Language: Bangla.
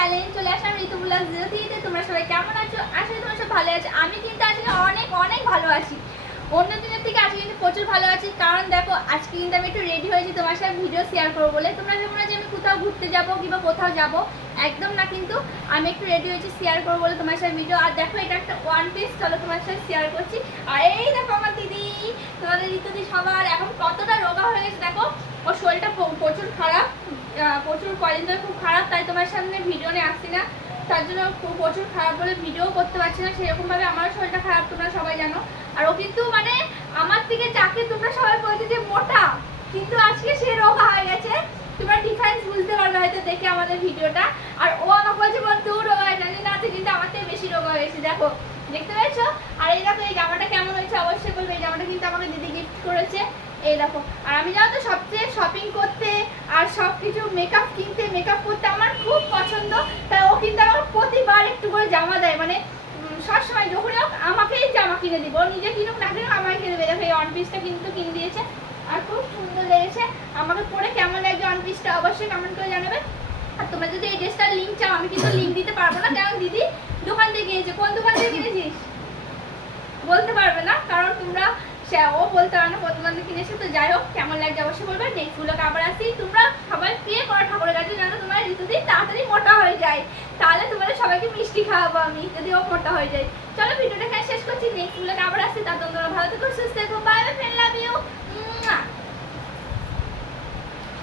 চ্যালেঞ্জ চলে আসলাম ঋতু ব্লগ 03 তে। তোমরা সবাই কেমন আছো? আশা করি তোমরা সব ভালো আছো। আমি কিন্তু আজকে অনেক অনেক ভালো আছি, অন্য দিনের থেকে আজকে কিন্তু প্রচুর ভালো আছি। কারণ দেখো আজকে কিন্তু আমি একটু রেডি হয়েছি তোমার সাথে ভিডিও শেয়ার করবো বলে। তোমরা ভেবো না যে আমি কোথাও ঘুরতে যাবো কিংবা কোথাও যাবো, একদম না। কিন্তু আমি একটু রেডি হয়েছি শেয়ার করবো বলে তোমার সাথে ভিডিও। আর দেখো এটা একটা ওয়ান পিস, চলো তোমার সাথে শেয়ার করছি। আর এই দেখো আমার দিদি, তোমাদের ঋতুদি সবার এখন কতটা রোগা হয়ে গেছে দেখো। ওর শরীরটা প্রচুর খারাপ, প্রচুর কয়েকদিন ধরে খুব খারাপ, তাই তোমার সামনে ভিডিও নিয়ে আসছি না। তার জন্য প্রচুর খারাপ বলে ভিডিও করতে পারছি না। সেরকমভাবে আমারও শরীরটা খারাপ, তোমরা সবাই জানো। আর ও কিন্তু মানে আমার থেকে যাকে তোমরা সবাই বলতে যে মোটা, কিন্তু আজকে সে রোগা হয়ে গেছে। তোমরা ডিফারেন্স বুঝতে পারবে হয়তো দেখে আমাদের ভিডিওটা। আর ও আমাকে বলছে বল তুই রোগা হয়ে জানি না, কিন্তু আমার থেকে বেশি রোগা হয়েছে দেখো, দেখতে পেয়েছো? আর এই দেখো এই জামাটা কেমন হয়েছে অবশ্যই বলবে। এই জামাটা কিন্তু আমাকে দিদি গিফট করেছে, এই দেখো। আর আমি জানো তো সবচেয়ে শপিং করতে আর সব কিছু মেকআপ কিনতে, মেকআপ করতে আমার খুব পছন্দ। তাই ও কিন্তু আমার প্রতিবার একটু করে জামা দেয়, মানে সবসময় যখনই হোক আমাকেই জামা কিনে দিব। নিজে কিনুক না কিনুক আমাকে কিনে দেবে। দেখো এই ওয়ান পিসটা কিন্তু কিনে দিয়েছে আর খুব সুন্দর লেগেছে। আমাকে পরে কেমন লাগছে ওয়ান পিসটা অবশ্যই কমেন্ট করে জানাবে। আর তোমরা যদি এই ড্রেসটার লিঙ্ক চাও, আমি কিন্তু লিঙ্ক দিতে পারবো না, কারণ দিদি দোকান থেকে কিনেছে। কোন দোকান থেকে কিনেছিস বলতে পারবে না, কারণ তোমরা ও বলতে পারে না কোন দোকান থেকে কিনেছে। তো যাই হোক কেমন লাগছে অবশ্যই বলবে। নেক্সট ব্লগে আবার আসি। তোমরা সবাই প্রে করো ঠাকুরের কাছে যেন তোমার ঋতুদি তাড়াতাড়ি মোটা হয়ে যায়, তাহলে তোমাদের সবাইকে মিষ্টি খাওয়াবো আমি, যদি ও মোটা হয়ে যায়। চলো ভিডিওটা এখানে শেষ করছি, নেক্সট ব্লগে আবার আসি। তার তোমরা ভালো থেকো, সুস্থ থেকো, bye bye, friend, love you.